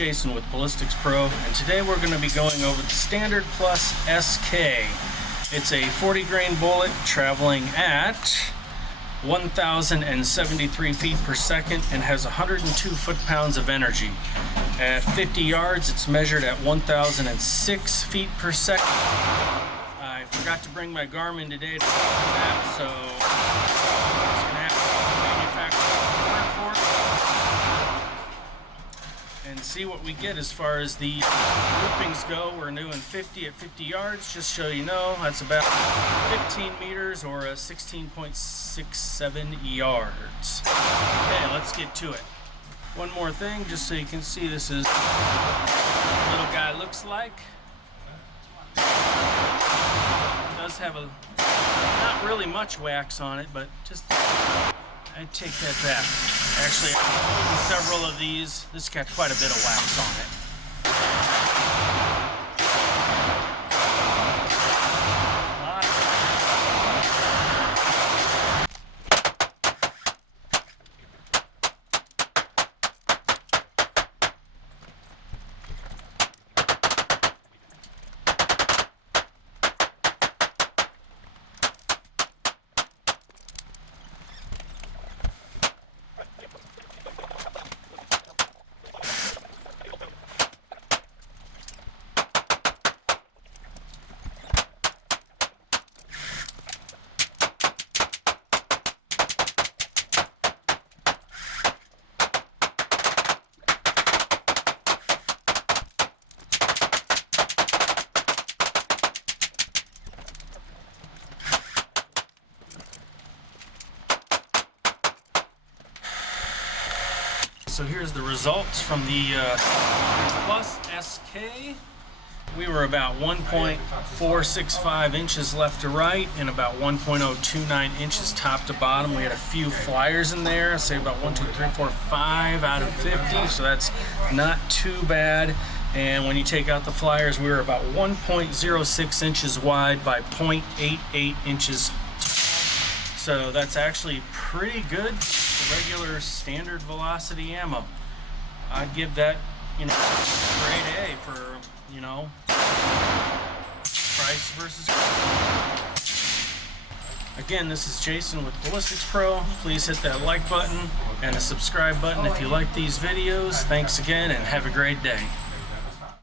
Jason with BallistiXPro, and today we're going to be going over the Standard Plus SK. It's a 40 grain bullet traveling at 1,073 feet per second and has 102 foot-pounds of energy. At 50 yards, it's measured at 1,006 feet per second. I forgot to bring my Garmin today to that, so I'm just going to have to manufacture for it and see what we get as far as the loopings go. We're doing 50 at 50 yards, just so you know. That's about 15 meters or 16.67 yards. Okay, let's get to it. One more thing, just so you can see, this is what the little guy looks like. It does have not really much wax on it, but just, I'd take that back. Actually, I've opened several of these. This got quite a bit of wax on it. So here's the results from the Plus SK. We were about 1.465 inches left to right and about 1.029 inches top to bottom. We had a few flyers in there, say about 1, 2, 3, 4, 5 out of 50, so that's not too bad. And when you take out the flyers, we were about 1.06 inches wide by 0.88 inches tall. So that's actually pretty good. Regular standard velocity ammo. I'd give that, grade A for, price versus quality. Again, this is Jason with BallistiXPro. Please hit that like button and the subscribe button if you like these videos. Thanks again and have a great day.